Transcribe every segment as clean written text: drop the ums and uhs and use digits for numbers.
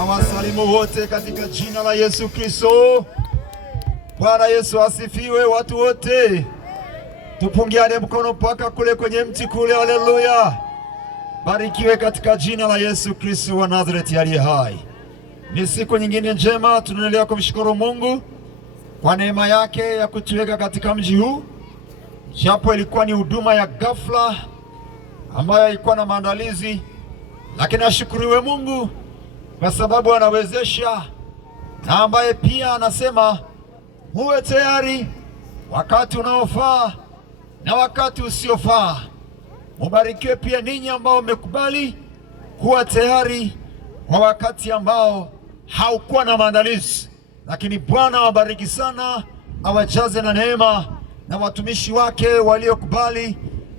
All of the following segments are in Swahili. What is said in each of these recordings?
Na wasalimu wote katika jina la Yesu Kristo. Bwana Yesu asifiwe. Watu wote tupungiane mkono mpaka kule kwenye mti kule. Haleluya. Barikiwe katika jina la Yesu Kristo wa Nazareti aliye hai. Ni siku nyingine njema, tunaendelea kumshukuru Mungu kwa neema yake ya kutuweka katika mji huu. Japo ilikuwa ni huduma ya ghafla ambayo ilikuwa na maandalizi, lakini ashukuriwe Mungu kwa sababu anawezesha, na ambaye pia anasema muwe tayari wakati unaofaa na wakati usiofaa. Mubarikiwe pia ninyi ambao mmekubali kuwa tayari kwa wakati ambao haukuwa na maandalizi, lakini Bwana awabariki sana, awajaze na neema, na watumishi wake waliokubali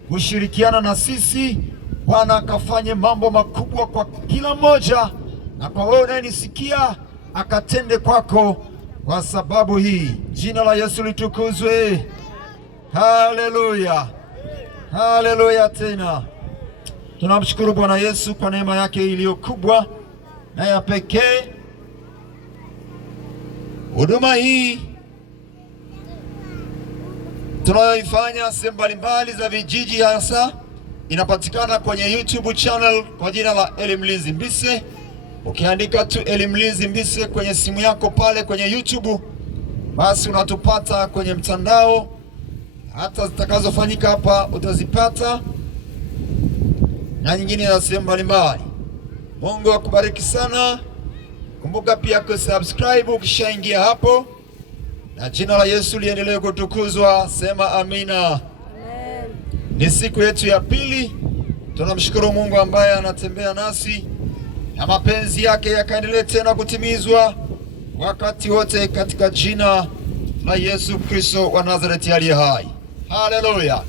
kushirikiana na sisi. Bwana akafanye mambo makubwa kwa kila mmoja, na kwa wewe unayenisikia akatende kwako kwa sababu hii. Jina la Yesu litukuzwe. Haleluya, haleluya. Tena tunamshukuru Bwana Yesu kwa neema yake iliyo kubwa na ya pekee. Huduma hii tunayoifanya sehemu mbalimbali za vijiji, hasa inapatikana kwenye YouTube channel kwa jina la Eli Mlinzi Mbise. Ukiandika tu Eli Mlinzi Mbise kwenye simu yako pale kwenye YouTube, basi unatupata kwenye mtandao. Hata zitakazofanyika hapa utazipata, na nyingine za sehemu mbalimbali. Mungu akubariki sana. Kumbuka pia kusubscribe ukishaingia hapo, na jina la Yesu liendelee kutukuzwa. Sema amina. Amen. Ni siku yetu ya pili. Tunamshukuru Mungu ambaye anatembea nasi, na mapenzi yake yakaendelee tena kutimizwa wakati wote katika jina la Yesu Kristo wa Nazareti aliye hai. Haleluya.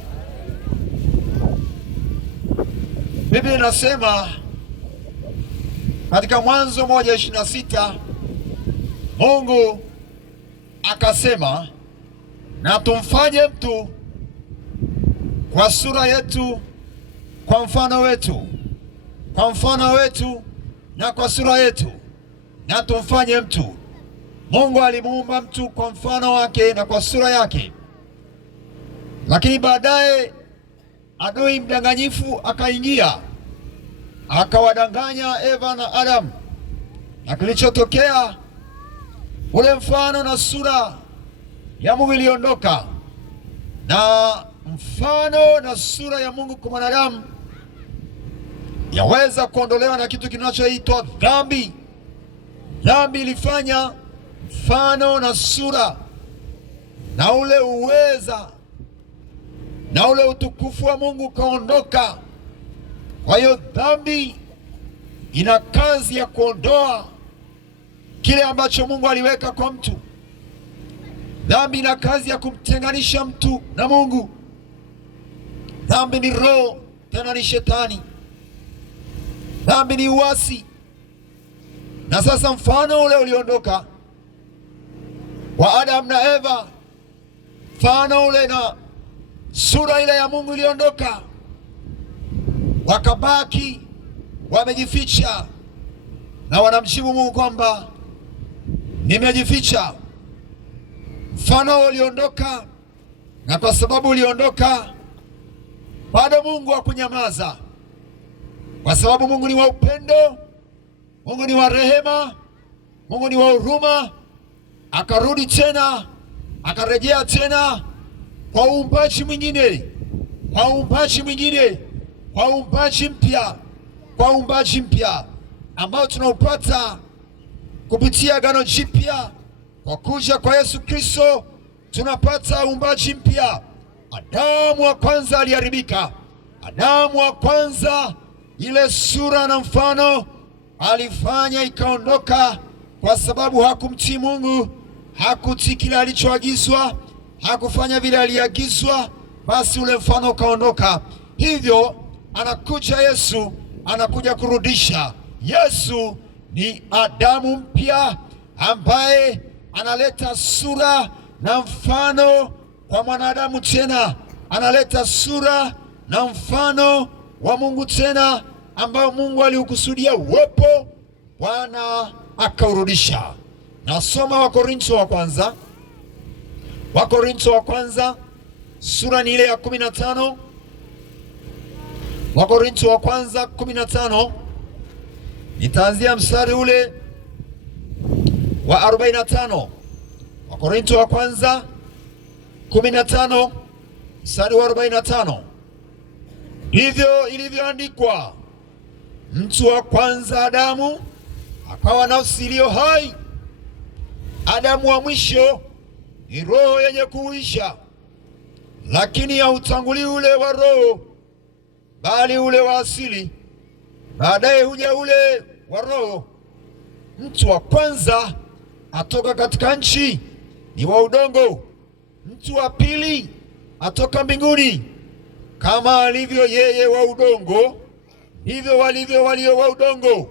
Biblia inasema katika Mwanzo 1:26, Mungu akasema, na tumfanye mtu kwa sura yetu, kwa mfano wetu, kwa mfano wetu na kwa sura yetu, na tumfanye mtu. Mungu alimuumba mtu kwa mfano wake na kwa sura yake, lakini baadaye adui mdanganyifu akaingia, akawadanganya Eva na Adam, na kilichotokea, ule mfano na sura ya Mungu iliondoka, na mfano na sura ya Mungu kwa mwanadamu yaweza kuondolewa na kitu kinachoitwa dhambi. Dhambi ilifanya mfano na sura na ule uweza na ule utukufu wa Mungu kaondoka. Kwa hiyo dhambi ina kazi ya kuondoa kile ambacho Mungu aliweka kwa mtu. Dhambi ina kazi ya kumtenganisha mtu na Mungu. Dhambi ni roho, tena ni shetani. Dhambi ni uasi. Na sasa mfano ule uliondoka wa Adam na Eva, mfano ule na sura ile ya Mungu iliondoka, wakabaki wamejificha, na wanamshibu Mungu kwamba nimejificha. Mfano uliondoka, na kwa sababu uliondoka, bado Mungu hakunyamaza, kwa sababu Mungu ni wa upendo, Mungu ni wa rehema, Mungu ni wa huruma. Akarudi tena, akarejea tena kwa uumbaji mwingine, kwa uumbaji mwingine, kwa uumbaji mpya, kwa uumbaji mpya ambao tunaupata kupitia Agano Jipya. Kwa kuja kwa Yesu Kristo tunapata uumbaji mpya. Adamu wa kwanza aliharibika. Adamu wa kwanza, ile sura na mfano alifanya ikaondoka, kwa sababu hakumtii Mungu, hakutii kile alichoagizwa, hakufanya vile aliagizwa, basi ule mfano ukaondoka. Hivyo anakuja Yesu, anakuja kurudisha. Yesu ni Adamu mpya ambaye analeta sura na mfano kwa mwanadamu tena, analeta sura na mfano wa Mungu tena, ambao Mungu aliukusudia uwepo. Bwana akaurudisha. Nasoma Wakorintho wa kwanza sura ni ile ya 15. Wakorintho wa kwanza 15, nitaanzia mstari ule wa 45. Wakorintho wa kwanza 15 mstari wa 45. Hivyo ilivyoandikwa, mtu wa kwanza Adamu akawa nafsi iliyo hai. Adamu wa mwisho ni roho yenye kuisha, lakini hautangulii ule wa roho, bali ule wa asili; baadaye huja ule wa roho. Mtu wa kwanza atoka katika nchi, ni wa udongo; mtu wa pili atoka mbinguni. Kama alivyo yeye wa udongo, ndivyo walivyo walio wa udongo,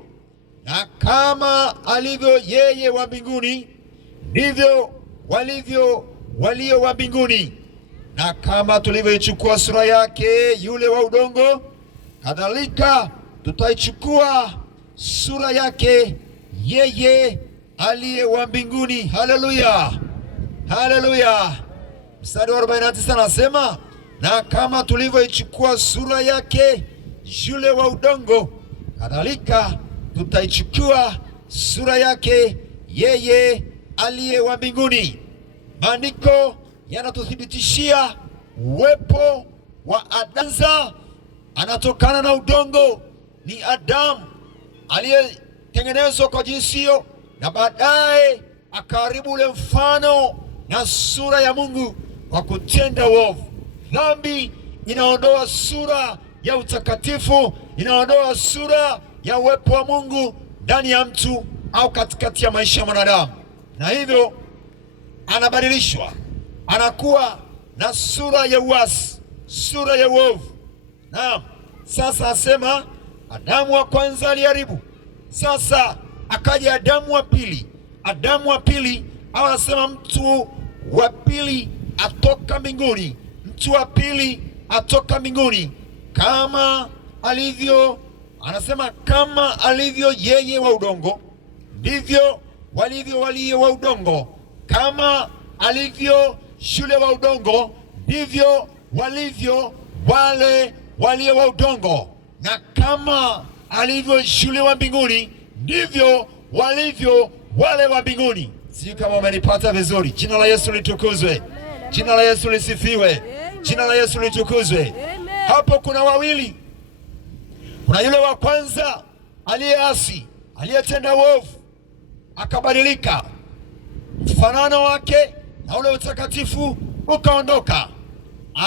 na kama alivyo yeye wa mbinguni, ndivyo walivyo walio wa mbinguni. Na kama tulivyoichukua sura yake yule wa udongo, kadhalika tutaichukua sura yake yeye aliye wa mbinguni. Haleluya, haleluya. Mstari wa 49 anasema, na kama tulivyoichukua sura yake yule wa udongo, kadhalika tutaichukua sura yake yeye aliye wa mbinguni. Maandiko yanatuthibitishia uwepo wa Adamu. Anatokana na udongo, ni Adamu aliyetengenezwa kwa jinsi hiyo, na baadaye akaharibu ule mfano na sura ya Mungu kwa kutenda uovu. Dhambi inaondoa sura ya utakatifu, inaondoa sura ya uwepo wa Mungu ndani ya mtu au katikati ya maisha ya mwanadamu, na hivyo anabadilishwa, anakuwa na sura ya uasi, sura ya uovu. Naam, sasa asema Adamu wa kwanza aliharibu, sasa akaja Adamu wa pili. Adamu wa pili, au anasema mtu wa pili atoka mbinguni, mtu wa pili atoka mbinguni, kama alivyo, anasema kama alivyo yeye wa udongo, ndivyo walivyo walio wa udongo; kama alivyo shule wa udongo, ndivyo walivyo wale walio wa udongo; na kama alivyo shule wa mbinguni, ndivyo walivyo wale wa mbinguni. Sijui kama umenipata vizuri. Jina la Yesu litukuzwe, jina la Yesu lisifiwe, jina la Yesu litukuzwe. Hapo kuna wawili. Kuna yule wa kwanza aliyeasi, aliyetenda uovu, akabadilika, mfanano wake na ule utakatifu ukaondoka.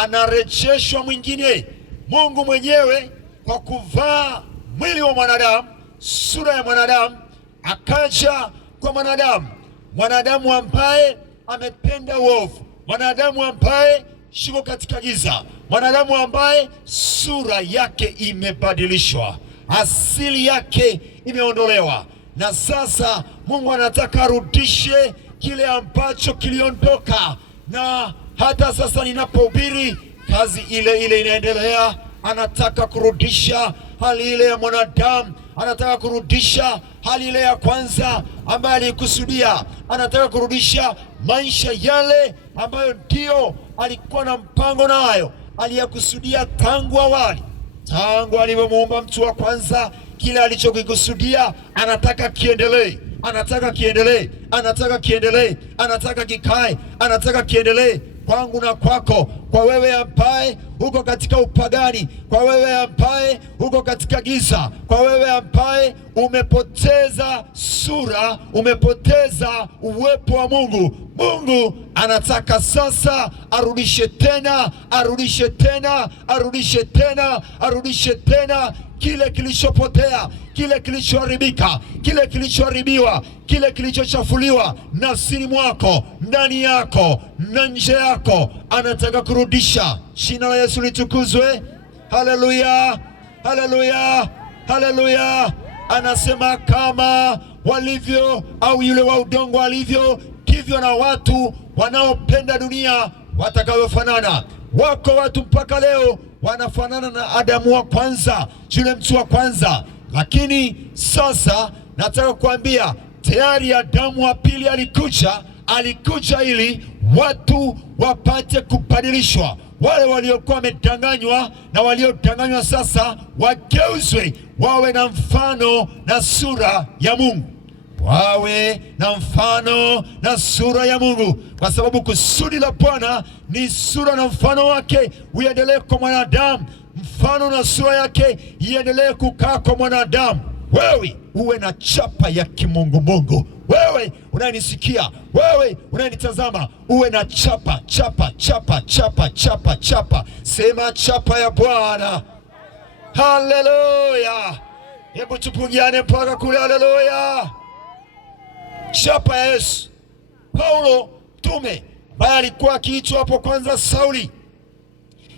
Anarejeshwa mwingine, Mungu mwenyewe kwa kuvaa mwili wa mwanadamu, sura ya mwanadamu, akaja kwa mwanadamu, mwanadamu ambaye ametenda uovu, mwanadamu ambaye shiko katika giza, mwanadamu ambaye sura yake imebadilishwa, asili yake imeondolewa, na sasa Mungu anataka arudishe kile ambacho kiliondoka. Na hata sasa ninapohubiri, kazi ile ile inaendelea. Anataka kurudisha hali ile ya mwanadamu, anataka kurudisha hali ile ya kwanza ambayo alikusudia. Anataka kurudisha maisha yale ambayo ndio alikuwa na mpango nayo, aliyakusudia tangu awali, tangu alivyomuumba mtu wa kwanza. Kile alichokikusudia anataka kiendelee, anataka kiendelee, anataka kiendelee, anataka kikae, anataka kiendelee kwangu na kwako, kwa wewe ambaye uko katika upagani, kwa wewe ambaye uko katika giza, kwa wewe ambaye umepoteza sura, umepoteza uwepo wa Mungu. Mungu anataka sasa arudishe tena, arudishe tena, arudishe tena, arudishe tena kile kilichopotea, kile kilichoharibika, kile kilichoharibiwa, kile kilichochafuliwa nafsini mwako, ndani yako na nje yako. Anataka kurudisha. Jina la Yesu litukuzwe. Haleluya, haleluya, haleluya. Anasema kama walivyo, au yule wa udongo alivyo, ndivyo na watu wanaopenda dunia watakavyofanana. Wako watu mpaka leo wanafanana na Adamu wa kwanza, yule mtu wa kwanza. Lakini sasa nataka kuambia tayari Adamu wa pili alikuja ili watu wapate kubadilishwa. Wale waliokuwa wamedanganywa na waliodanganywa sasa wageuzwe, wawe na mfano na sura ya Mungu. Wawe na mfano na sura ya Mungu, kwa sababu kusudi la Bwana ni sura na mfano wake uendelee kwa mwanadamu, mfano na sura yake iendelee kukaa kwa mwanadamu. Wewe uwe na chapa ya kimungu. Wewe unanisikia, wewe unanitazama, uwe na chapa. Sema chapa ya Bwana. Haleluya! Hebu tupungiane mpaka kule. Haleluya! Chapa ya Yesu. Paulo mtume ambaye alikuwa akiitwa hapo kwanza Sauli,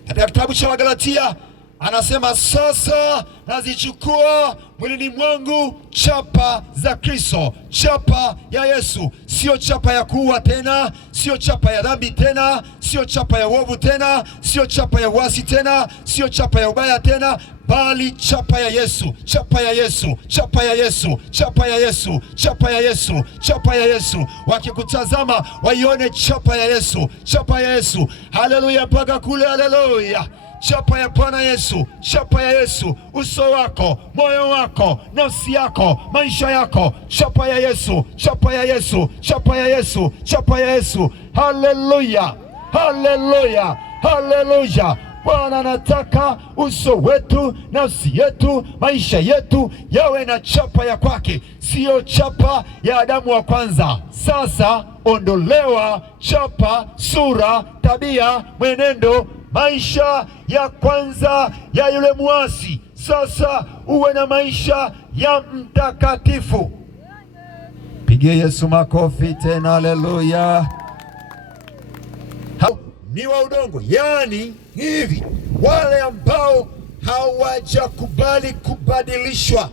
katika kitabu cha Wagalatia anasema, sasa nazichukua mwilini mwangu chapa za Kristo, chapa ya Yesu. Sio chapa ya kuua tena, sio chapa ya dhambi tena, sio chapa ya uovu tena, sio chapa ya uasi tena, sio chapa ya ubaya tena, bali chapa ya Yesu, chapa ya Yesu, chapa ya Yesu, chapa ya Yesu, chapa ya Yesu, chapa ya Yesu. Wakikutazama waione chapa ya Yesu, chapa ya Yesu. Haleluya, mpaka kule. Haleluya! Chapa ya Bwana Yesu, chapa ya Yesu. Uso wako, moyo wako, nafsi yako, maisha yako, chapa ya Yesu, chapa ya Yesu, chapa ya Yesu, chapa ya Yesu. Haleluya, haleluya, haleluya. Bwana anataka uso wetu, nafsi yetu, maisha yetu yawe na chapa ya kwake, siyo chapa ya Adamu wa kwanza. Sasa ondolewa chapa, sura, tabia, mwenendo, maisha ya kwanza ya yule muasi. Sasa uwe na maisha ya mtakatifu. Pigie Yesu makofi tena. Haleluya! Ni wa udongo, yani hivi, wale ambao hawajakubali kubadilishwa.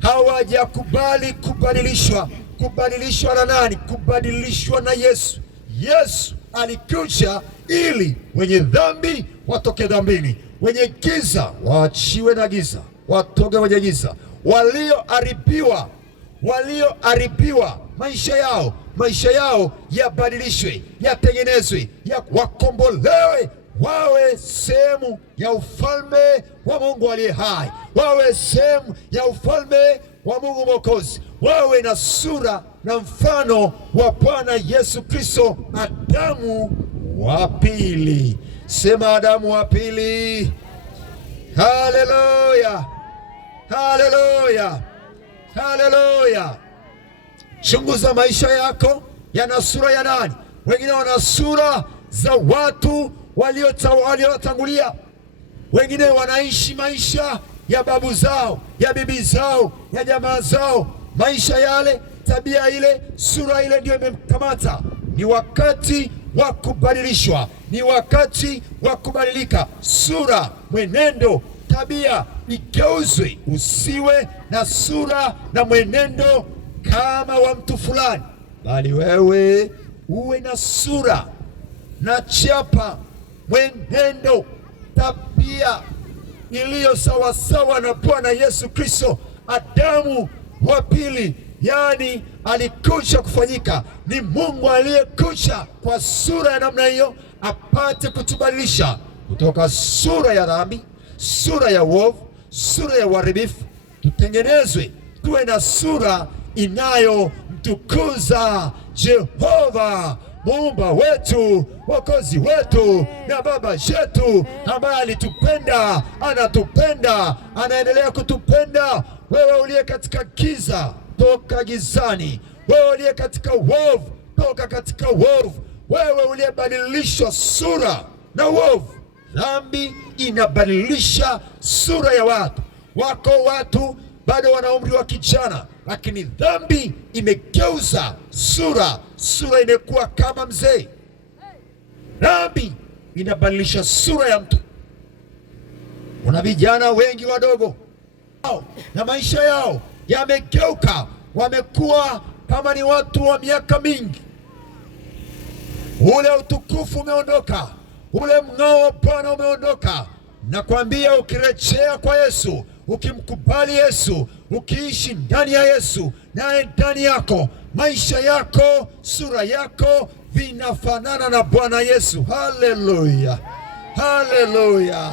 Hawajakubali kubadilishwa. Kubadilishwa na nani? Kubadilishwa na Yesu. Yesu alikuja ili wenye dhambi watoke dhambini, wenye giza waachiwe na giza, watoke wenye giza, walioharibiwa maisha yao yabadilishwe, yatengenezwe, wakombolewe, wawe sehemu ya ufalme wa Mungu aliye hai, wawe sehemu ya ufalme wa Mungu Mwokozi, wawe na sura na mfano wa Bwana Yesu Kristo, Adamu wa pili. Sema Adamu wa pili. Haleluya, haleluya, haleluya. Chunguza maisha yako, yana sura ya nani? Wengine wana sura za watu waliotangulia. Wengine wanaishi maisha ya babu zao, ya bibi zao, ya jamaa zao. Maisha yale, tabia ile, sura ile ndio imemkamata. Ni wakati wa kubadilishwa, ni wakati wa kubadilika. Sura, mwenendo, tabia igeuzwe. Usiwe na sura na mwenendo kama wa mtu fulani, bali wewe uwe na sura na chapa, mwenendo, tabia iliyo sawasawa na Bwana Yesu Kristo, Adamu wa pili. Yani alikuja kufanyika, ni Mungu aliyekuja kwa sura ya namna hiyo, apate kutubadilisha kutoka sura ya dhambi, sura ya uovu, sura ya uharibifu, tutengenezwe tuwe na sura inayomtukuza Jehova Muumba wetu, Mwokozi wetu na Baba yetu, ambaye alitupenda, anatupenda, anaendelea kutupenda. Wewe uliye katika giza, toka gizani. Wewe uliye katika uovu, toka katika uovu. Wewe uliyebadilishwa sura na uovu. Dhambi inabadilisha sura ya watu. Wako watu bado wana umri wa kijana, lakini dhambi imegeuza sura imekuwa kama mzee. Dhambi inabadilisha sura ya mtu. Kuna vijana wengi wadogo na maisha yao yamegeuka, wamekuwa kama ni watu wa miaka mingi. Ule utukufu umeondoka, ule mng'ao wa Bwana umeondoka. Nakwambia ukirejea kwa Yesu, ukimkubali Yesu, ukiishi ndani ya Yesu naye ndani yako, maisha yako, sura yako vinafanana na Bwana Yesu. Haleluya, haleluya,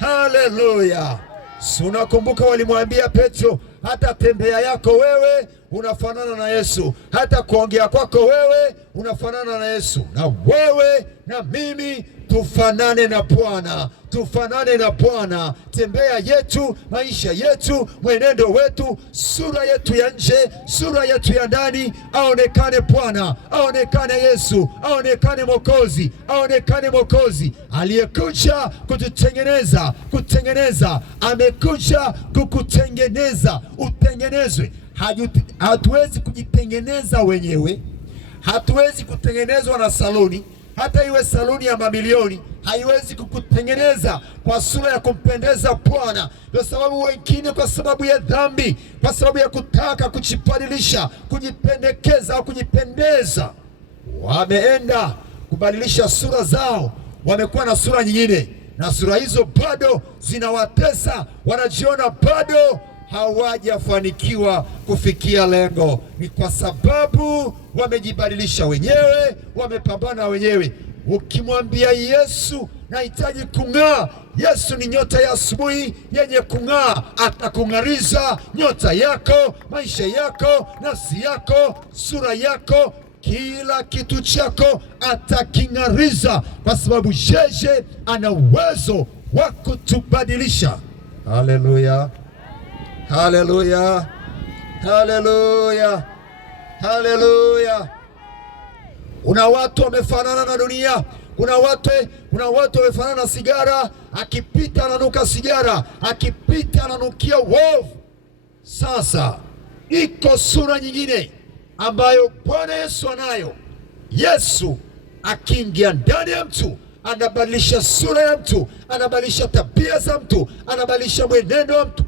haleluya. Si unakumbuka walimwambia Petro, hata tembea yako wewe unafanana na Yesu, hata kuongea kwako wewe unafanana na Yesu. Na wewe na mimi tufanane na Bwana, tufanane na Bwana. Tembea yetu, maisha yetu, mwenendo wetu, sura yetu ya nje, sura yetu ya ndani, aonekane Bwana, aonekane Yesu, aonekane Mwokozi, aonekane Mwokozi aliyekuja kutengeneza, amekuja kukutengeneza utengenezwe. Hatuwezi kujitengeneza wenyewe, hatuwezi kutengenezwa na saluni. Hata iwe saluni ya mamilioni haiwezi kukutengeneza kwa sura ya kumpendeza Bwana, kwa sababu wengine, kwa sababu ya dhambi, kwa sababu ya kutaka kujibadilisha, kujipendekeza au kujipendeza, wameenda kubadilisha sura zao, wamekuwa na sura nyingine, na sura hizo bado zinawatesa, wanajiona bado hawajafanikiwa kufikia lengo. Ni kwa sababu wamejibadilisha wenyewe, wamepambana wenyewe. Ukimwambia Yesu, nahitaji kung'aa, Yesu ni nyota ya asubuhi yenye kung'aa, atakung'ariza nyota yako, maisha yako, nafsi yako, sura yako, kila kitu chako ataking'ariza, kwa sababu yeye ana uwezo wa kutubadilisha. Haleluya, haleluya, haleluya, haleluya. Kuna watu wamefanana na dunia. Kuna watu wamefanana na sigara, akipita ananuka sigara, akipita ananukia uovu. Sasa iko sura nyingine ambayo Bwana Yesu anayo. Yesu akiingia ndani ya mtu anabadilisha sura ya mtu, anabadilisha tabia za mtu, anabadilisha mwenendo wa mtu.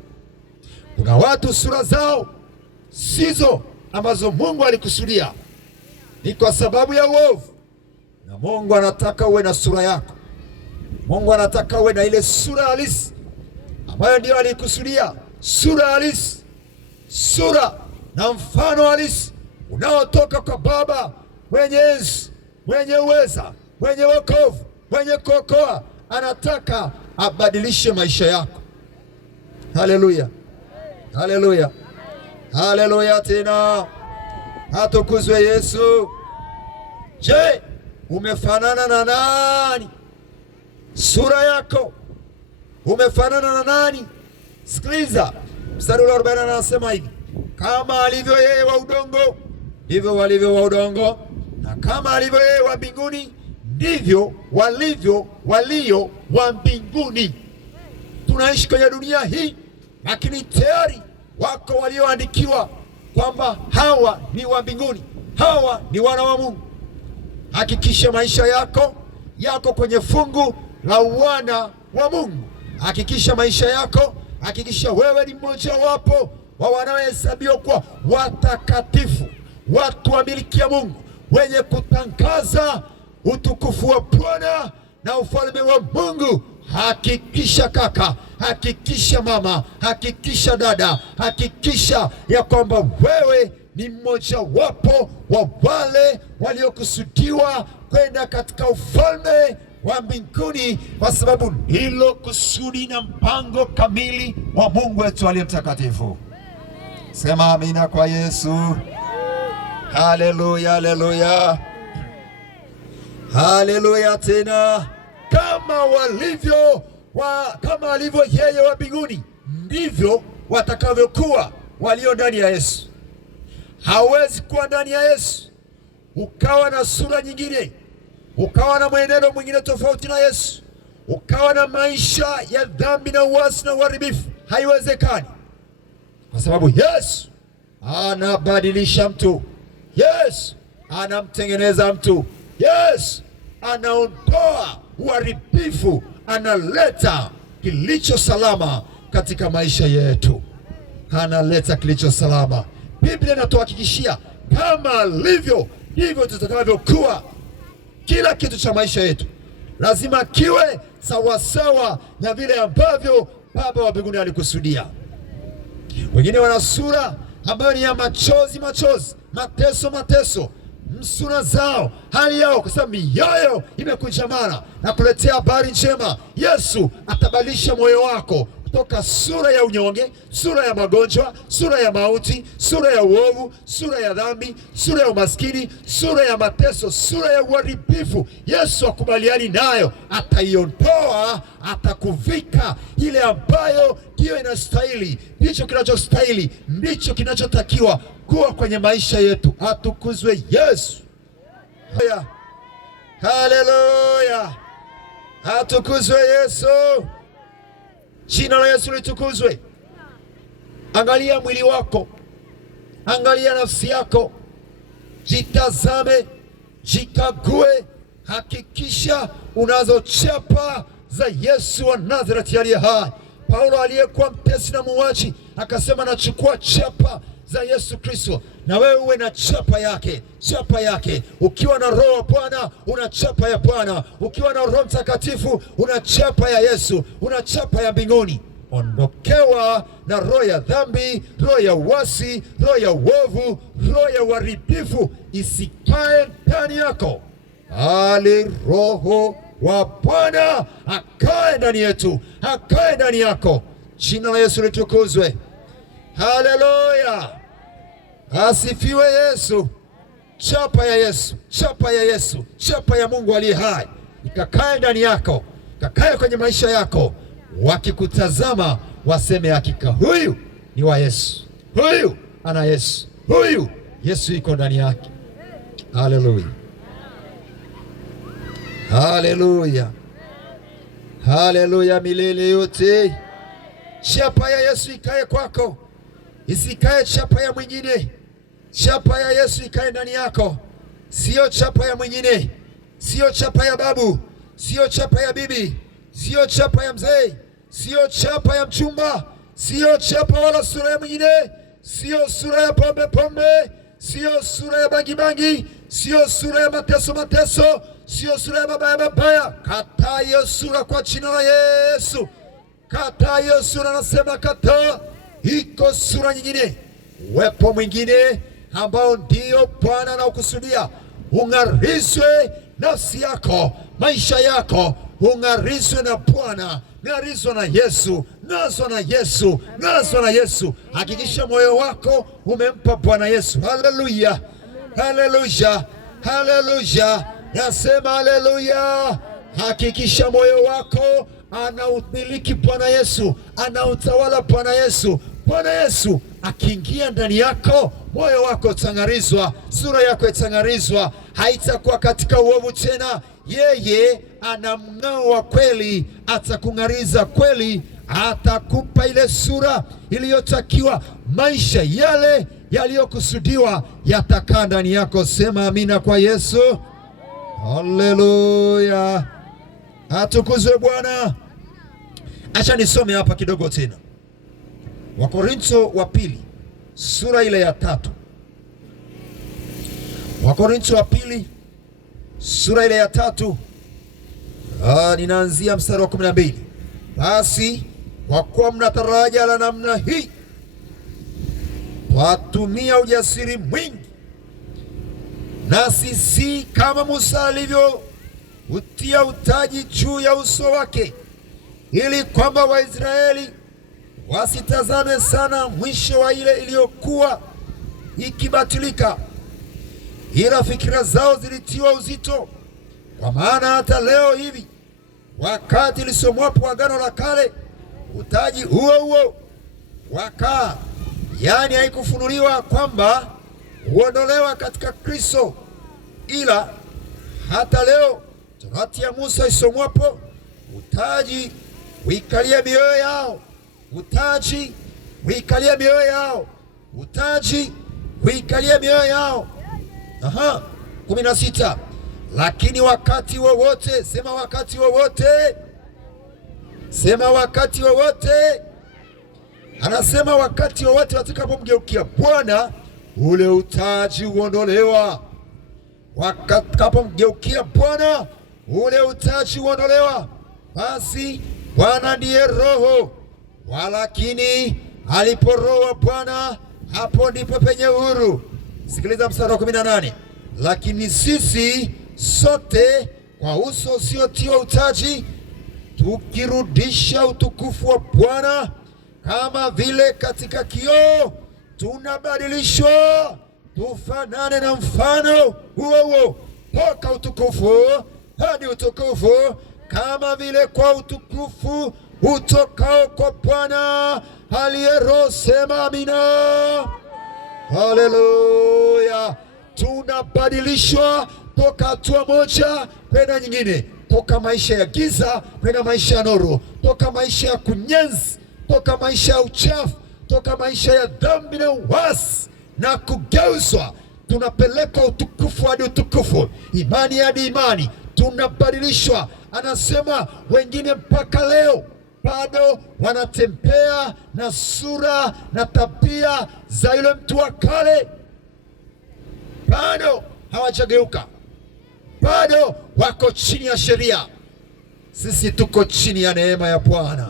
Kuna watu sura zao sizo ambazo Mungu alikusudia, ni kwa sababu ya uovu, na Mungu anataka uwe na sura yako. Mungu anataka uwe na ile sura halisi ambayo ndio alikusudia, sura halisi, sura na mfano halisi unaotoka kwa Baba mwenye enzi, mwenye uweza, mwenye wokovu, mwenye kuokoa. Anataka abadilishe maisha yako. Haleluya, haleluya, haleluya. Tena atukuzwe Yesu. Je, umefanana na nani? Sura yako umefanana na nani? Sikiliza, mstari wa 40 anasema hivi: kama alivyo yeye wa udongo ndivyo walivyo wa udongo, na kama alivyo yeye wa mbinguni ndivyo walivyo walio wa mbinguni. Tunaishi kwenye dunia hii, lakini tayari wako walioandikiwa kwamba hawa ni wa mbinguni, hawa ni wana wa Mungu. Hakikisha maisha yako kwenye fungu la wana wa Mungu. Hakikisha maisha yako, hakikisha wewe ni mmoja wapo wa wanaohesabiwa kwa watakatifu, watu wa miliki ya Mungu, wenye kutangaza utukufu wa Bwana na ufalme wa Mungu. Hakikisha kaka, hakikisha mama, hakikisha dada, hakikisha ya kwamba wewe ni mmoja wapo wa wale waliokusudiwa kwenda katika ufalme wa mbinguni, kwa sababu hilo kusudi na mpango kamili wa Mungu wetu aliye mtakatifu. Sema amina kwa Yesu. Haleluya, haleluya, haleluya. Tena kama alivyo yeye wa mbinguni ndivyo watakavyokuwa walio ndani ya Yesu. Hawezi kuwa ndani ya Yesu ukawa na sura nyingine, ukawa na mwenendo mwingine tofauti na Yesu, ukawa na maisha ya dhambi na uasi na uharibifu. Haiwezekani, kwa sababu Yesu anabadilisha mtu, Yesu anamtengeneza mtu, Yesu anaondoa uharibifu, analeta kilicho salama katika maisha yetu, analeta kilicho salama. Biblia inatuhakikishia kama alivyo ndivyo tutakavyokuwa. Kila kitu cha maisha yetu lazima kiwe sawasawa na vile ambavyo Baba wa mbinguni alikusudia. Wengine wana sura ambayo ni ya machozi, mateso, sura zao, hali yao, kwa sababu mioyo imekunjamana. Na kuletea habari njema, Yesu atabadilisha moyo wako kutoka sura ya unyonge, sura ya magonjwa, sura ya mauti, sura ya uovu, sura ya dhambi, sura ya umaskini, sura ya mateso, sura ya uharibifu. Yesu akubaliani nayo, ataiondoa, atakuvika ile ambayo ndiyo inastahili, ndicho kinachostahili, ndicho kinachotakiwa kuwa kwenye maisha yetu. Atukuzwe Yesu. Haleluya. Atukuzwe Yesu. Jina la Yesu litukuzwe. Angalia mwili wako, angalia nafsi yako, jitazame, jikague, hakikisha unazo chapa za Yesu wa Nazareti aliye hai. Paulo aliyekuwa mtesi na muuaji akasema, nachukua chapa za Yesu Kristo. Na wewe uwe na chapa yake, chapa yake. Ukiwa na Roho wa Bwana una chapa ya Bwana, ukiwa na Roho Mtakatifu una chapa ya Yesu, una chapa ya mbinguni. Ondokewa na roho ya dhambi, roho ya uasi, roho ya uovu, roho ya uharibifu isikae ndani yako. Ali Roho wa Bwana akae ndani yetu, akae ndani yako. Jina la Yesu litukuzwe. Haleluya. Asifiwe Yesu. Chapa ya Yesu, chapa ya Yesu, chapa ya Mungu aliye hai ikakae ndani yako, ikakae kwenye maisha yako. Wakikutazama waseme, hakika huyu ni wa Yesu, huyu ana Yesu, huyu Yesu iko ndani yake. Haleluya, haleluya, haleluya milele yote. Chapa ya Yesu ikae kwako, isikae chapa ya mwingine. Chapa ya Yesu ikae ndani yako, sio chapa ya mwingine, sio chapa ya babu, sio chapa ya bibi, sio chapa ya mzee, sio chapa ya mchumba, sio chapa wala sura ya mwingine, sio sura ya pombe, sio sura ya bangi, sio sura ya mateso, sio sura ya mabaya. Kataa hiyo sura kwa jina la Yesu. Kataa hiyo sura, nasema kataa. Iko sura nyingine, uwepo mwingine ambao ndio Bwana anaokusudia. Ung'arizwe nafsi yako, maisha yako, ung'arizwe na Bwana, ng'arizwa na Yesu, ng'azwa na Yesu, ng'azwa na Yesu. Hakikisha moyo wako umempa Bwana Yesu. Haleluya, haleluya, haleluya, nasema haleluya. Hakikisha moyo wako anaumiliki Bwana Yesu, anautawala Bwana Yesu. Bwana Yesu akiingia ndani yako, moyo wako utang'arizwa, sura yako itang'arizwa, haitakuwa katika uovu tena. Yeye ana mng'ao wa kweli, atakung'ariza kweli, atakupa ile sura iliyotakiwa. Maisha yale yaliyokusudiwa yatakaa ndani yako. Sema amina kwa Yesu. Haleluya, atukuzwe Bwana. Acha nisome hapa kidogo tena, Wakorintho wa pili sura ile ya 3. Wakorintho wa pili sura ile ya 3, ninaanzia mstari wa 12. Basi kwa kuwa mna taraja la namna hii, watumia ujasiri mwingi, nasi si kama Musa alivyo utia utaji juu ya uso wake, ili kwamba Waisraeli wasitazame sana mwisho wa ile iliyokuwa ikibatilika, ila fikira zao zilitiwa uzito. Kwa maana hata leo hivi, wakati lisomwapo Agano la Kale, utaji huo wakaa, yani haikufunuliwa kwamba huondolewa katika Kristo, ila hata leo torati ya Musa isomwapo, utaji uikalia mioyo yao, utaji uikalia mioyo yao, utaji uikalia mioyo yao. 16. Lakini wakati wowote, sema wakati wowote, sema wakati wowote, anasema wakati wowote watakapomgeukia Bwana, ule utaji uondolewa. Watakapomgeukia Bwana, ule utaji uondolewa. Basi Bwana ndiye Roho, walakini alipo Roho wa Bwana, hapo ndipo penye uhuru. Sikiliza mstari wa 18. Lakini sisi sote kwa uso usiotiwa utaji, tukirudisha utukufu wa Bwana kama vile katika kioo, tunabadilishwa tufanane na mfano huo huo, toka utukufu hadi utukufu, kama vile kwa utukufu utokao kwa Bwana aliye Roho. Sema amina. Haleluya. Tunabadilishwa toka hatua moja kwenda nyingine, toka maisha ya giza kwenda maisha ya nuru, toka maisha ya kunyenzi, toka maisha ya uchafu, toka maisha ya dhambi na uasi, na kugeuzwa. Tunapelekwa utukufu hadi utukufu, imani hadi imani, tunabadilishwa. Anasema wengine mpaka leo bado wanatembea na sura na tabia za yule mtu wa kale, bado hawajageuka, bado wako chini ya sheria. Sisi tuko chini ya neema ya Bwana,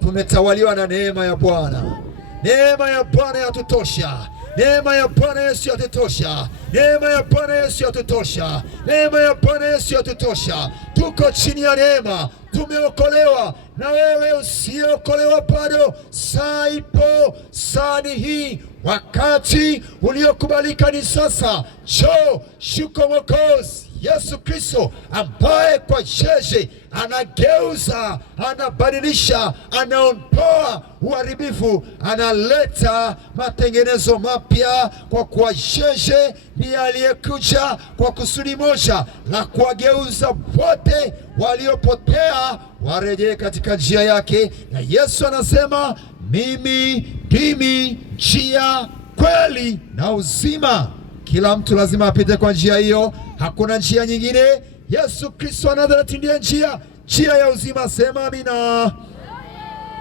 tumetawaliwa na neema ya Bwana. Neema ya Bwana yatutosha. Neema ya Bwana Yesu yatutosha. Neema ya Bwana Yesu yatutosha. Neema ya Bwana Yesu yatutosha. Tuko chini ya neema, tumeokolewa. Na wewe usiokolewa bado, saa ipo, saa ni hii, wakati uliokubalika ni sasa. Njoo, shuka Mwokozi Yesu Kristo, ambaye kwa yeye anageuza, anabadilisha, anaondoa uharibifu, analeta matengenezo mapya, kwa kuwa yeye ndiye aliyekuja kwa kusudi moja la kuwageuza wote waliopotea warejee katika njia yake. Na Yesu anasema, mimi ndimi njia, kweli na uzima. Kila mtu lazima apite kwa njia hiyo, hakuna njia nyingine. Yesu Kristo wa Nazareti ndiye njia ya uzima. Sema amina.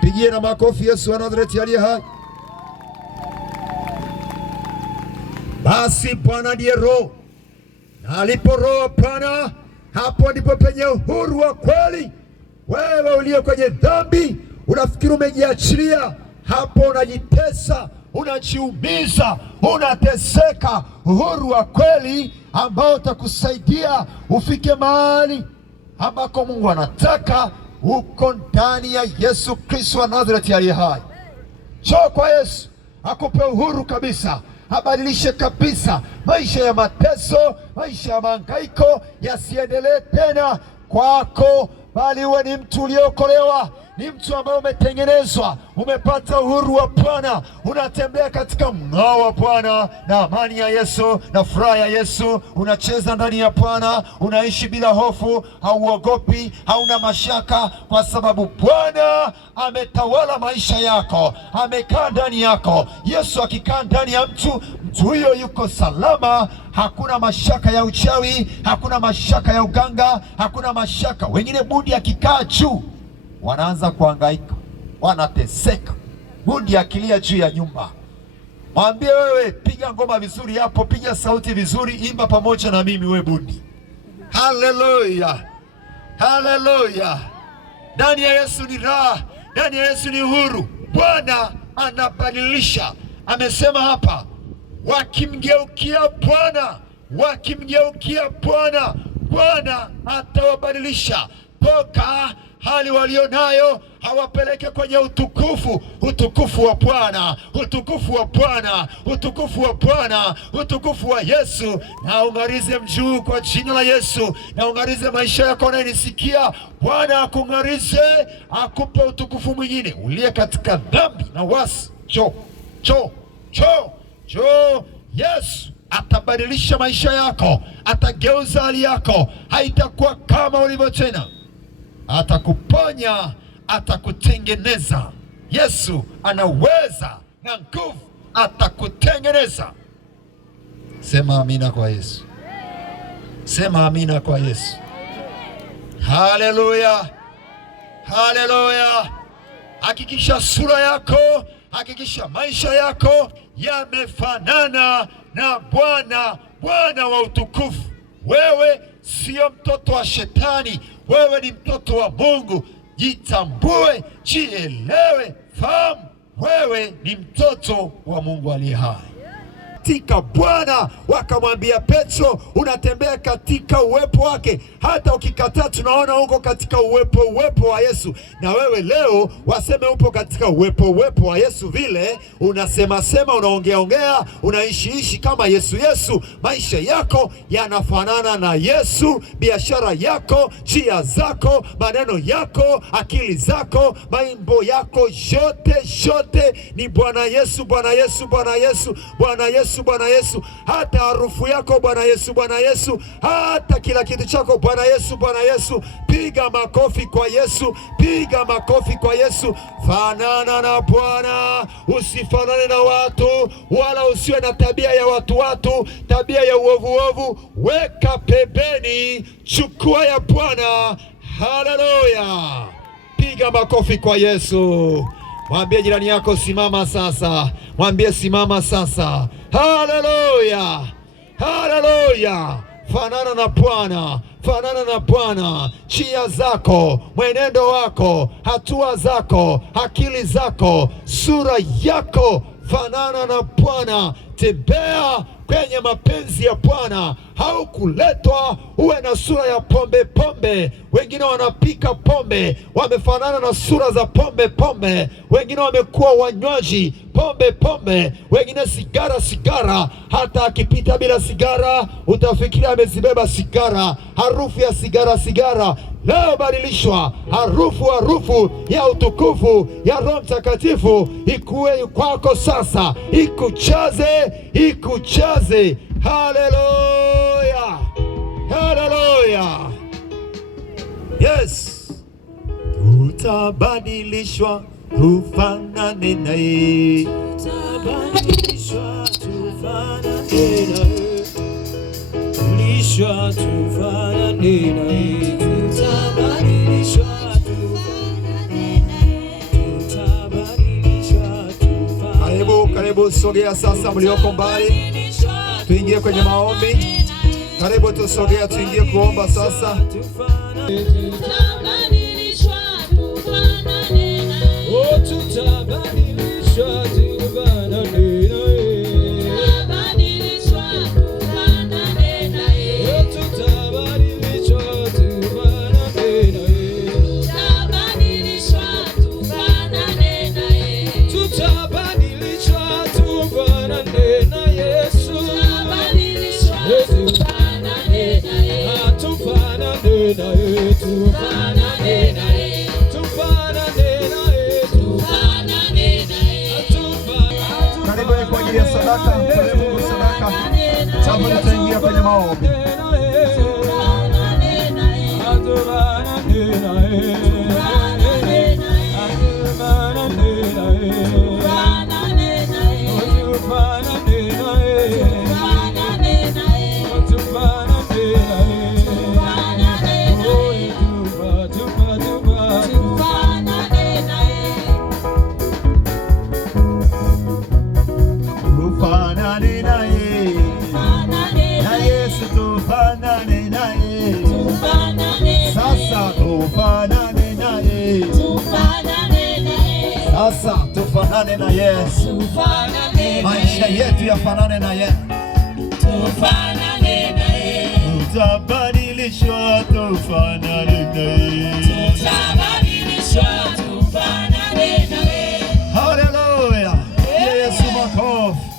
Pigie na makofi Yesu wa Nazareti aliye hai. Basi Bwana ndiye Roho, na alipo Roho wa Bwana, hapo ndipo penye uhuru wa kweli. Wewe uliye kwenye dhambi, unafikiri umejiachilia, hapo unajitesa, unajiumiza, unateseka. Uhuru wa kweli ambao utakusaidia ufike mahali ambako Mungu anataka, uko ndani ya Yesu Kristo wa Nazareti aliye hai. Njoo kwa Yesu akupe uhuru kabisa, abadilishe kabisa maisha ya mateso, maisha ya mahangaiko yasiendelee tena kwako, bali uwe ni mtu uliokolewa, ni mtu ambaye umetengenezwa, umepata uhuru wa Bwana, unatembea katika mng'ao wa Bwana na amani ya Yesu na furaha ya Yesu. Unacheza ndani ya Bwana, unaishi bila hofu, hauogopi, hauna mashaka, kwa sababu Bwana ametawala maisha yako, amekaa ndani yako. Yesu akikaa ndani ya mtu huyo yuko salama. Hakuna mashaka ya uchawi, hakuna mashaka ya uganga, hakuna mashaka. Wengine budi akikaa juu wanaanza kuhangaika, wanateseka. Budi akilia juu ya nyumba, mwambie wewe, piga ngoma vizuri hapo, piga sauti vizuri, imba pamoja na mimi, we budi. Haleluya, haleluya. Ndani ya Yesu ni raha, ndani ya Yesu ni uhuru. Bwana anabadilisha. Amesema hapa, wakimgeukia Bwana, wakimgeukia Bwana, Bwana atawabadilisha toka hali walionayo, hawapeleke kwenye utukufu. Utukufu wa Bwana, utukufu wa Bwana, utukufu wa Bwana, utukufu wa Yesu. Na ung'arize mjuu kwa jina la Yesu. Na ung'arize maisha yako unayonisikia. Bwana akung'arize, akupe utukufu mwingine. Uliye katika dhambi na uasi, njoo. Yesu atabadilisha maisha yako, atageuza hali yako, haitakuwa kama ulivyo tena. Atakuponya, atakutengeneza. Yesu anaweza na nguvu, atakutengeneza. Sema amina kwa Yesu. Sema amina kwa Yesu. Haleluya, haleluya. Hakikisha sura yako, hakikisha maisha yako yamefanana na Bwana, Bwana wa utukufu. Wewe sio mtoto wa shetani, wewe ni mtoto wa Mungu. Jitambue, jielewe, fahamu wewe ni mtoto wa Mungu aliye hai. Katika Bwana wakamwambia Petro, unatembea katika uwepo wake. Hata ukikataa tunaona uko katika uwepo wa Yesu. Na wewe leo waseme upo katika uwepo wa Yesu, vile unasema, unaongea, unaishi kama Yesu. Maisha yako yanafanana na Yesu, biashara yako, njia zako, maneno yako, akili zako, mambo yako yote ni Bwana Yesu. Hata harufu yako Bwana Yesu, hata kila kitu chako Bwana Yesu. Piga makofi kwa Yesu. Fanana na Bwana, usifanane na watu, wala usiwe na tabia ya watu, tabia ya uovu. Weka pembeni, chukua ya Bwana. Haleluya! Piga makofi kwa Yesu. Mwambie jirani yako simama sasa. Mwambie simama sasa. Haleluya! Fanana na Bwana. Njia zako, mwenendo wako, hatua zako, akili zako, sura yako, fanana na Bwana. Tembea kwenye mapenzi ya Bwana. Haukuletwa uwe na sura ya pombe. Wengine wanapika pombe, wamefanana na sura za pombe. Wengine wamekuwa wanywaji pombe. Wengine sigara. Hata akipita bila sigara utafikiria amezibeba sigara. Harufu ya sigara. Leo badilishwa, harufu ya utukufu ya Roho Mtakatifu ikuwe kwako sasa, ikuchaze. Haleluya! Yes, tutabadilishwa tufanane naye. Karibu sogea sasa, mlioko mbali, tuingie kwenye maombi. Karibu tusogea, tuingie kuomba sasa. Karibu kwa ajili ya sadaka, Mungu sadaka. Sasa tutaingia kwenye maombi. Sasa tufanane na Yesu. Maisha yetu yafanane na Yesu. Tutabadilishwa tufanane na Yeye. Haleluya. Yesu makofi.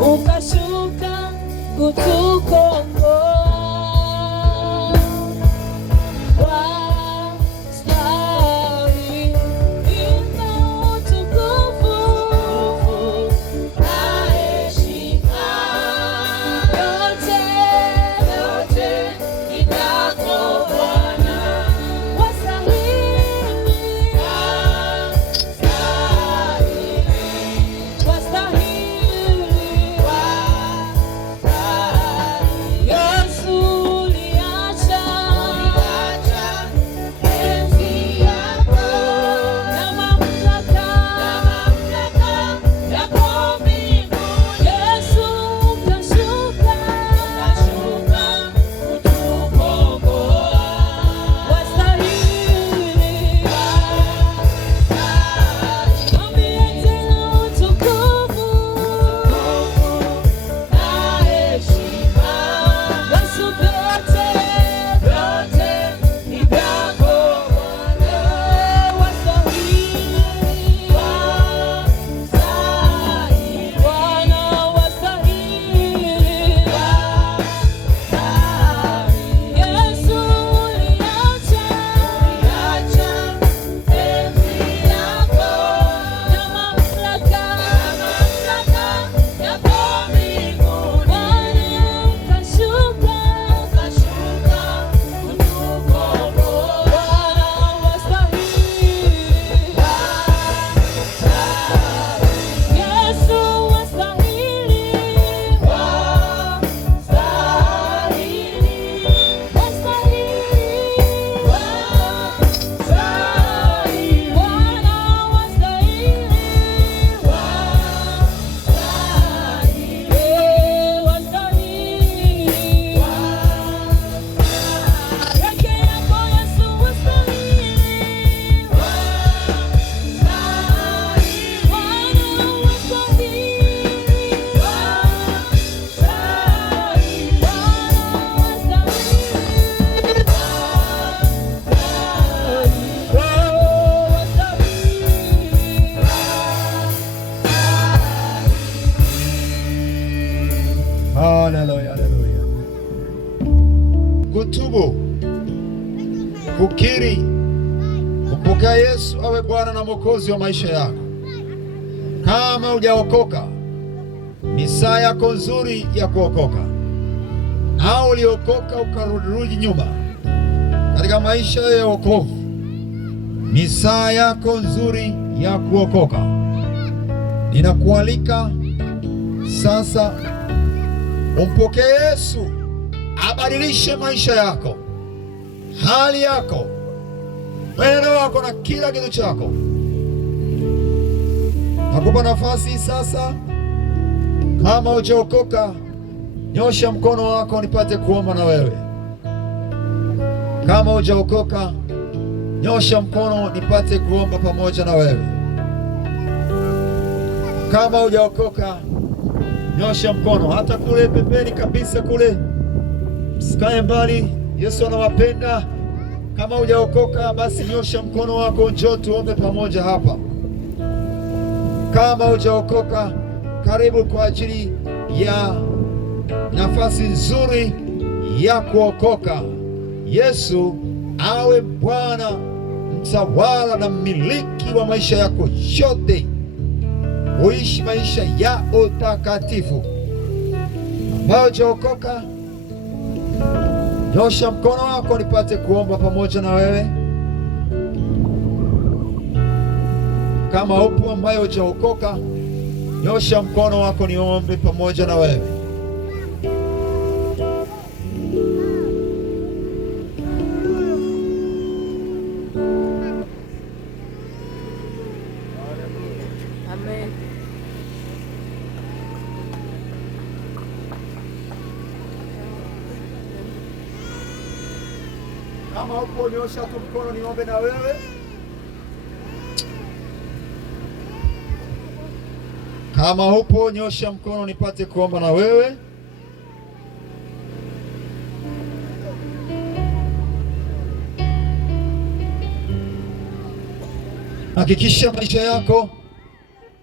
Ukashuka kutukomboa. kumpokea Yesu awe Bwana na Mwokozi wa maisha yako. Kama hujaokoka, ni saa yako nzuri ya kuokoka. Au uliokoka ukarudi nyuma katika maisha ya wokovu, ni saa yako nzuri ya kuokoka. Ninakualika sasa umpokee Yesu, abadilishe maisha yako, hali yako, mwenendo wako na kila kitu chako. Nakupa nafasi sasa. Kama hujaokoka, nyosha mkono wako nipate kuomba na wewe. Kama hujaokoka, nyosha mkono nipate kuomba pamoja na wewe. Kama hujaokoka, nyosha mkono hata kule pembeni kabisa kule. Msikae mbali, Yesu anawapenda. Kama hujaokoka, basi nyosha mkono wako, njoo tuombe pamoja hapa. Kama hujaokoka, karibu kwa ajili ya nafasi nzuri ya kuokoka. Yesu awe Bwana, mtawala na mmiliki wa maisha yako yote. Uishi maisha ya utakatifu. Kama hujaokoka, nyosha mkono wako nipate kuomba pamoja na wewe. Kama upo ambaye hujaokoka, nyosha mkono wako niombe pamoja na wewe. Amen. Kama upo, nyosha tu mkono niombe na wewe. Kama upo, nyosha mkono nipate kuomba na wewe. Hakikisha maisha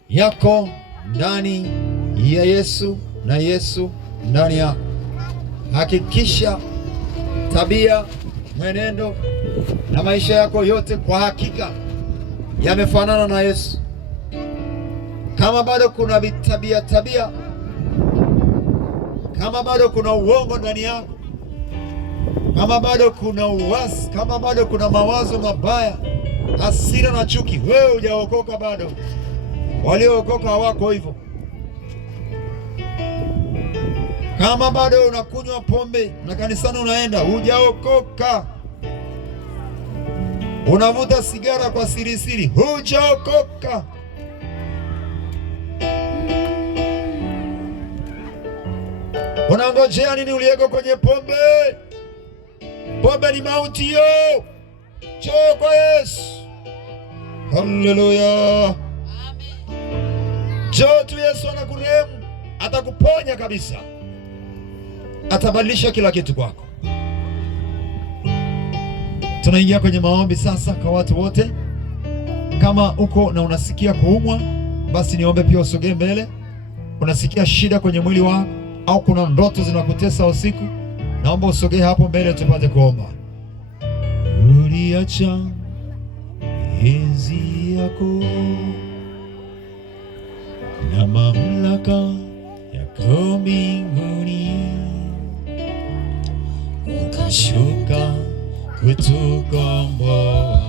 yako ndani ya Yesu na Yesu ndani yako. Hakikisha tabia, mwenendo na maisha yako yote kwa hakika yamefanana na Yesu. Kama bado kuna tabia, kama bado kuna uongo ndani yako, kama bado kuna uasi, kama bado kuna mawazo mabaya, hasira na chuki, wewe hujaokoka bado. Waliookoka hawako hivyo. Kama bado unakunywa pombe na kanisani unaenda, hujaokoka. Unavuta sigara kwa siri, hujaokoka. Unangojea nini ulieko kwenye pombe? Pombe ni mauti yo. Njoo kwa Yesu. Haleluya. Amen. Njoo tu, Yesu anakurehemu, atakuponya kabisa. Atabadilisha kila kitu kwako. Tunaingia kwenye maombi sasa kwa watu wote. Kama uko na unasikia kuumwa, basi niombe pia usogee mbele. Unasikia shida kwenye mwili wako au kuna ndoto zinakutesa usiku, naomba usogee hapo mbele tupate kuomba. Uliacha enzi yako na mamlaka yako mbinguni, ukashuka kutukomboa.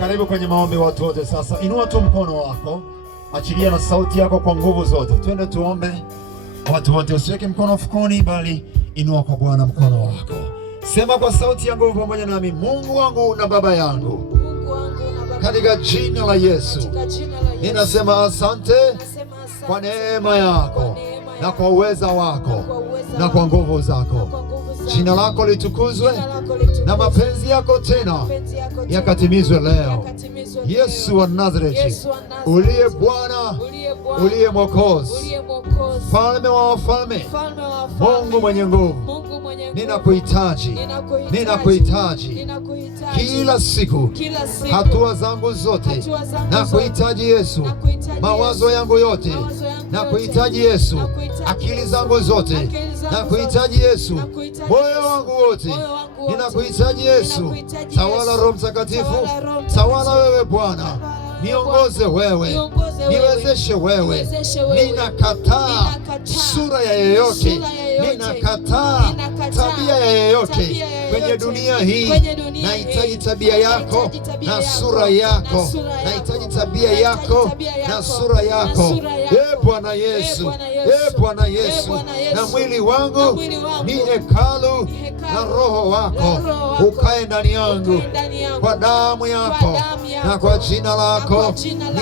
Karibu kwenye maombi watu wote sasa. Inua tu mkono wako, achilia na sauti yako kwa nguvu zote. Twende tuombe watu wote. Usiweke mkono mfukoni, bali inua kwa Bwana mkono wako. Sema kwa sauti ya nguvu pamoja nami: Mungu wangu na Baba yangu, Mungu wangu katika jina la Yesu. Ninasema asante kwa neema yako na kwa uweza wako na kwa nguvu zako. Jina lako litukuzwe na mapenzi yako tena yakatimizwe leo. Yesu wa Nazareti, uliye Bwana, uliye Mwokozi, Mfalme wa wafalme, Mungu mwenye nguvu, ninakuhitaji, ninakuhitaji kila siku, hatua zangu zote nakuhitaji Yesu, mawazo yangu yote nakuhitaji Yesu, akili zangu zote nakuhitaji Yesu, moyo wangu wote ninakuhitaji Yesu. Tawala Roho Mtakatifu, tawala wewe Bwana, niongoze wewe, niwezeshe wewe. Ninakataa sura ya yeyote, ninakataa tabia ya yeyote kwenye dunia hii. Nahitaji tabia yako na sura yako, nahitaji tabia yako na sura yako. Bwana Yesu, Bwana Yesu, na mwili wangu ni hekalu na Roho wako ukae ndani yangu, kwa damu yako na kwa jina lako.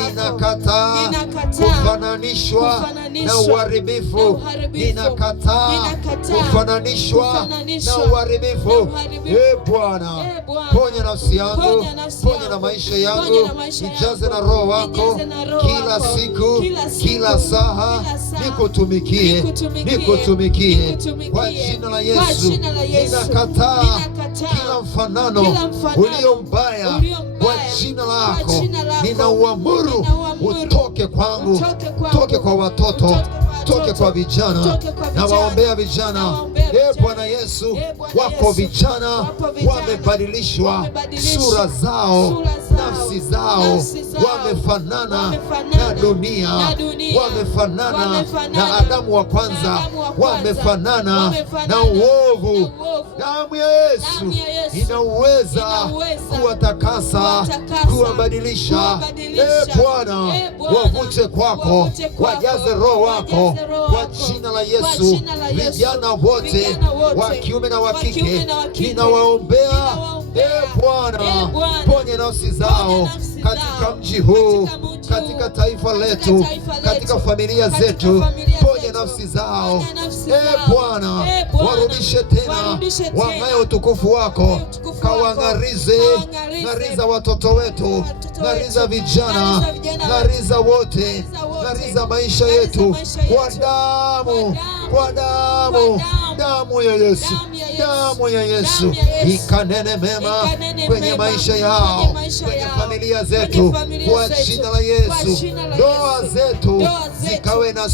Ninakataa kufananishwa na uharibifu, ninakataa kufananishwa na uharibifu. Bwana, ponya nafsi yangu, ponya na maisha yangu, nijaze na Roho wako kila siku, kila saa, nikutumikie, nikutumikie kwa jina la Yesu. Ninakataa kila mfanano ulio mbaya kwa jina lako. Ninauamuru utoke kwangu, toke kwa watoto, toke kwa vijana, na waombea vijana. Bwana Yesu, wako vijana wamebadilishwa sura zao, nafsi zao, wamefanana na dunia, wamefanana na Adamu wa kwanza, wamefanana na uovu. Damu ya Yesu inaweza kuwatakasa, kuwabadilisha. Bwana, wavute kwako, wajaze Roho wako kwa jina la Yesu. Vijana wote wa kiume na wa kike ninawaombea. Bwana, ponye nafsi zao katika mji huu, katika taifa letu, katika familia zetu. Ponye nafsi zao. Bwana, warudishe tena, wang'ae utukufu wako, kawang'arize, ng'ariza watoto wetu, ng'ariza vijana, ng'ariza wote, ng'ariza maisha yetu kwa damu, kwa damu, damu ya Yesu, damu ya Yesu ikanene mema kwenye maisha yao, kwenye familia zetu kwa jina la Yesu. Ndoa zetu zikawe na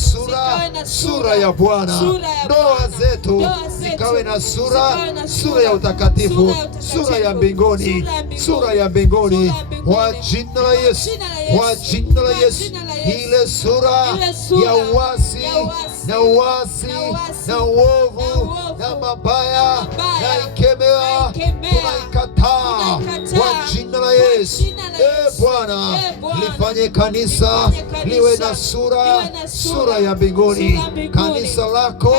sura ya Bwana. Ndoa zetu zikawe na sura ya utakatifu, sura ya mbinguni, sura ya mbinguni kwa jina la Yesu, kwa jina la Yesu. Ile sura ya uasi na uasi na uovu na mabaya naikemea, tunaikataa kwa jina la Yesu. Bwana, lifanye kanisa liwe na sura ya mbinguni. Kanisa lako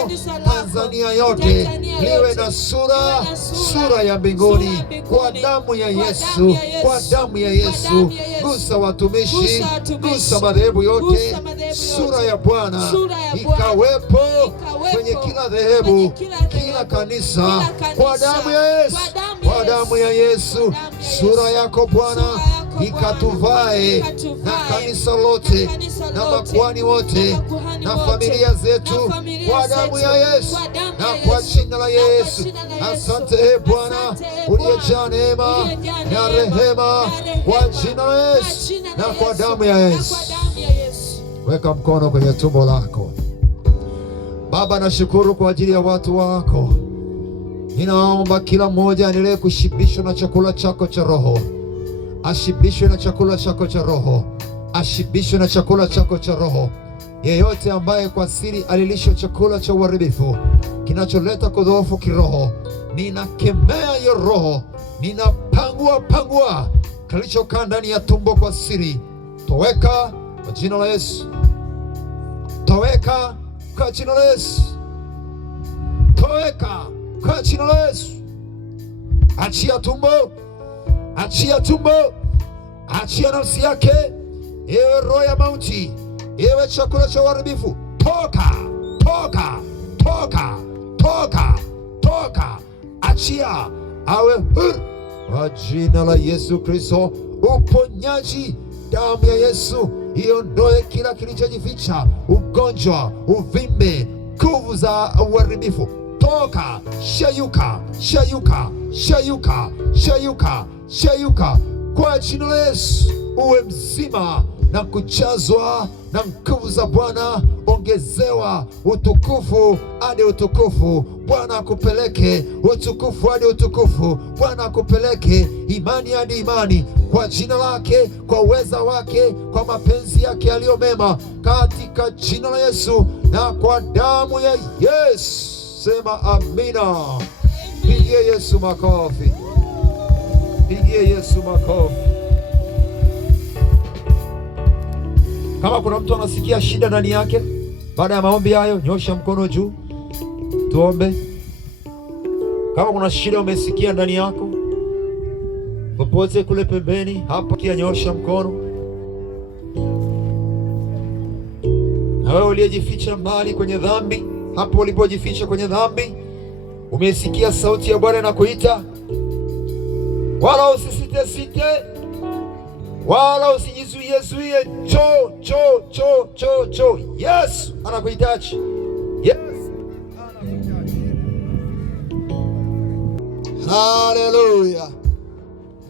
Tanzania yote liwe na sura ya mbinguni kwa damu ya Yesu, kwa damu ya Yesu. Gusa watumishi, gusa madhehebu yote, sura ya Bwana ikawepo kwenye kila dhehebu, kila kanisa kwa damu ya Yesu, kwa damu ya Yesu. Sura yako Bwana ikatuvae na kanisa lote na makuhani wote na familia zetu kwa damu ya Yesu na kwa jina la Yesu. Asante Bwana uliyejaa neema na rehema, kwa jina la Yesu na kwa damu ya Yesu. Weka mkono kwenye tumbo lako. Baba, nashukuru kwa ajili ya watu wako. Ninaomba kila mmoja aendelee kushibishwa na chakula chako cha roho, ashibishwe na chakula chako cha roho, ashibishwe na chakula chako cha roho. Yeyote ambaye kwa siri alilishwa chakula cha uharibifu kinacholeta kudhoofu kiroho, ninakemea hiyo roho, ninapangua kilichokaa ndani ya tumbo kwa siri. Toweka kwa jina la Yesu, toweka kwa jina la Yesu, toweka kwa jina la Yesu. Achia tumbo, achia tumbo, achia nafsi yake. Ewe roho ya mauti, ewe chakula cha uharibifu, toka, toka, toka, toka, toka, achia, awe huru kwa jina la Yesu Kristo. Uponyaji, damu ya Yesu iondoe kila kilichojificha, ugonjwa, uvimbe, nguvu za uharibifu, toka, shayuka, shayuka, shayuka, shayuka, shayuka kwa jina la Yesu. Uwe mzima na kujazwa na nguvu za Bwana. Ongezewa utukufu hadi utukufu. Bwana akupeleke utukufu hadi utukufu. Bwana akupeleke imani hadi imani, kwa jina lake, kwa uweza wake, kwa mapenzi yake yaliyo mema, katika jina la Yesu na kwa damu ya Yesu. Sema amina. Pigie Yesu makofi. Pigie Yesu makofi. Kama kuna mtu anasikia shida ndani yake, baada ya maombi hayo, nyosha mkono juu tuombe. Kama kuna shida umesikia ndani yako, popote kule pembeni hapa, kia nyosha mkono. Na wewe uliyejificha mbali kwenye dhambi, hapo ulipojificha kwenye dhambi, umesikia sauti ya Bwana inakuita, wala usisite site, wala usijizuie. Cho, cho, cho, cho, cho. Yesu anakuhitaji. Yes. Haleluya.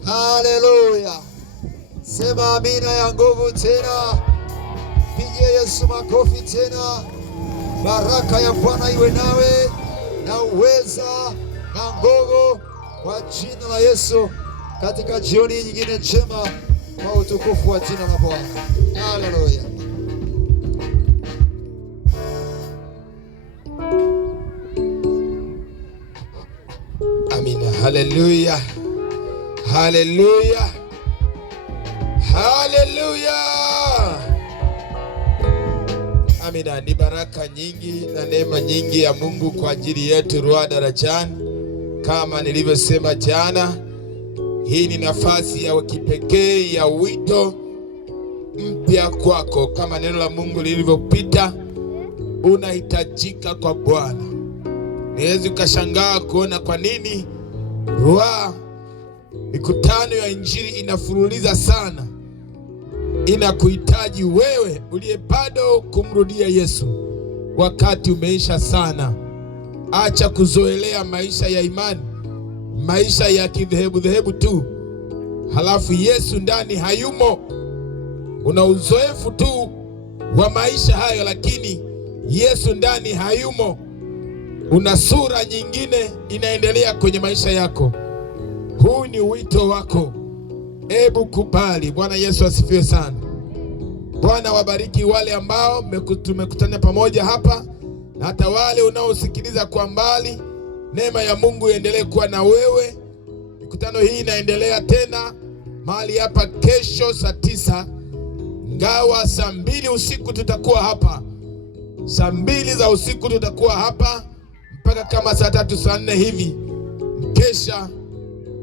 Haleluya. Sema amina ya nguvu tena. Pigie Yesu makofi tena. Baraka ya Bwana iwe nawe na uweza na nguvu kwa jina la Yesu, katika jioni nyingine njema, kwa utukufu wa jina la Bwana. Haleluya. Amina. Haleluya. Haleluya. Haleluya. Amina. Ni baraka nyingi na neema nyingi ya Mungu kwa ajili yetu Ruaha Darajani. Kama nilivyosema jana, hii ni nafasi ya kipekee ya wito mpya kwako. Kama neno la Mungu lilivyopita, unahitajika kwa Bwana. Niwezi ukashangaa kuona kwa nini Ruaha mikutano ya Injili inafululiza sana. Inakuhitaji wewe uliye bado kumrudia Yesu. Wakati umeisha sana. Acha kuzoelea maisha ya imani, maisha ya kidhehebu tu, halafu Yesu ndani hayumo. Una uzoefu tu wa maisha hayo, lakini Yesu ndani hayumo. Una sura nyingine inaendelea kwenye maisha yako. Huu ni wito wako. Ebu kubali. Bwana Yesu asifiwe sana. Bwana wabariki wale ambao tumekutana pamoja hapa, na hata wale unaosikiliza kwa mbali. Neema ya Mungu iendelee kuwa na wewe. Mikutano hii inaendelea tena mahali hapa kesho saa 9, ngawa saa 2 usiku tutakuwa hapa. Saa 2 za usiku tutakuwa hapa mpaka kama saa 3 saa 4 hivi, mkesha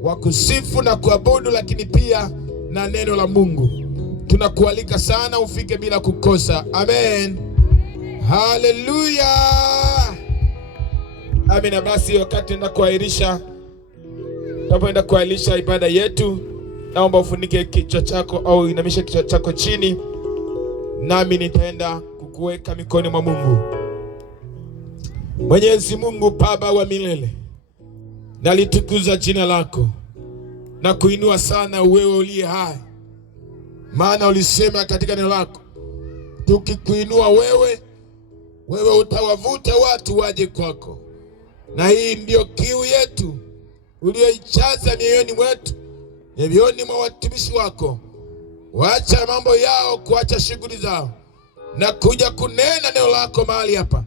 wa kusifu na kuabudu, lakini pia na neno la Mungu. Tunakualika sana ufike bila kukosa. Amen. Haleluya. Amina. Basi wakati tunapoenda kuahirisha ibada yetu, naomba ufunike kichwa chako au inamisha kichwa chako chini, nami nitaenda kukuweka mikononi mwa Mungu. Mwenyezi Mungu Baba wa milele, nalitukuza jina lako na kuinua sana wewe uliye hai, maana ulisema katika neno lako, tukikuinua wewe utawavuta watu waje kwako. Na hii ndio kiu yetu ulioijaza mioyoni mwetu, mioyoni mwa watumishi wako. Waacha mambo yao, kuacha shughuli zao, na kuja kunena neno lako mahali hapa,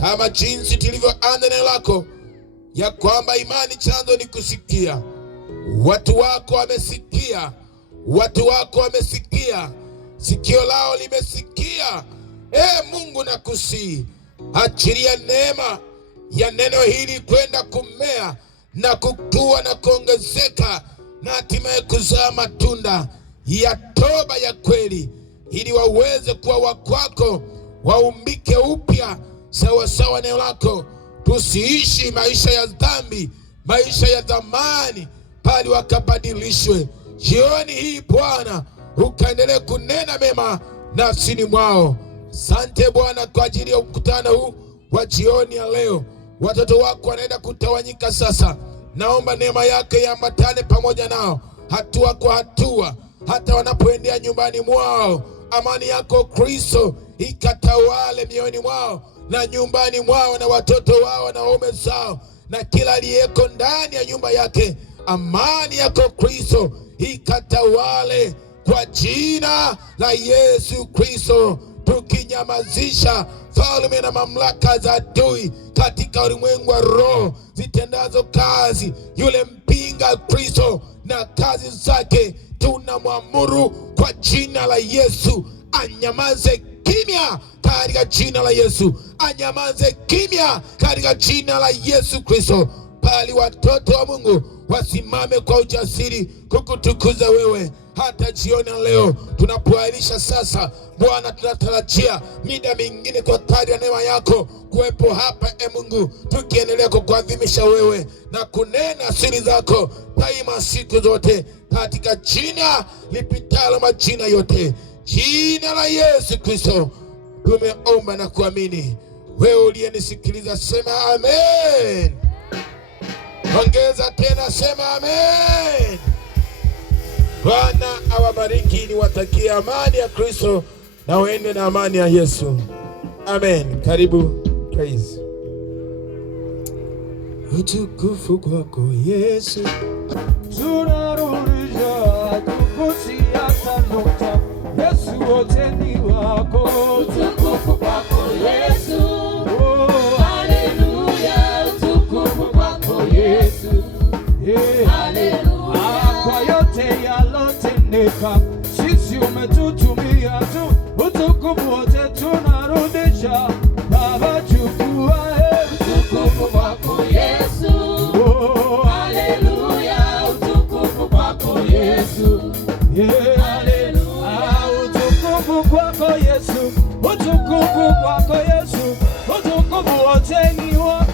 kama jinsi tulivyoanza neno lako ya kwamba imani chanzo ni kusikia. Watu wako wamesikia, watu wako wamesikia, sikio lao limesikia. Mungu nakusihi, achilia neema ya neno hili kwenda kumea na kukua na kuongezeka, na hatimaye kuzaa matunda ya toba ya kweli, ili waweze kuwa wakwako, waumbike upya sawa sawa neno lako. Tusiishi maisha ya dhambi, maisha ya zamani, bali wakabadilishwe. Jioni hii Bwana, ukaendelee kunena mema nafsini mwao. Asante Bwana kwa ajili ya mkutano huu wa jioni ya leo. Watoto wako wanaenda kutawanyika sasa. Naomba neema yake iambatane pamoja nao, hatua kwa hatua, hata wanapoendea nyumbani mwao. Amani yako Kristo ikatawale mioyoni mwao na nyumbani mwao, na watoto wao na waume zao, na kila aliyeko ndani ya nyumba yake. Amani yako Kristo ikatawale kwa jina la Yesu Kristo, tukinyamazisha falme na mamlaka za adui katika ulimwengu wa roho zitendazo kazi. Yule mpinga Kristo na kazi zake, tunamwamuru kwa jina la Yesu anyamaze kimya katika jina la Yesu. Anyamaze kimya katika jina la Yesu Kristo. Bali watoto wa Mungu wasimame kwa ujasiri kukutukuza wewe. Hata jioni leo tunapoahirisha sasa, Bwana, tunatarajia mida mingine kwa kadri ya neema yako kuwepo hapa, Mungu, tukiendelea kukuadhimisha wewe na kunena siri zako daima siku zote, katika jina lipitalo majina yote, jina la Yesu Kristo tumeomba na kuamini. Wewe uliyenisikiliza sema amen. Ongeza tena, sema amen. Bwana awabariki, niwatakie amani ya Kristo na uende na amani ya Yesu. Amen. Karibu praise. Utukufu kwako Yesu, tunarudisha tukusia tanota. Yesu wote ni wako. Utukufu kwako Yesu, oh, haleluya. Utukufu kwako Yesu, haleluya. Kwa yote yalotendeka, sisi umetutumia tu. Utukufu wote tunarudisha, Baba chukua. Utukufu kwako Yesu, oh, haleluya. Utukufu kwako Yesu, haleluya. Utukufu kwako Yesu, utukufu kwako Yesu, utukufu wote ni wako.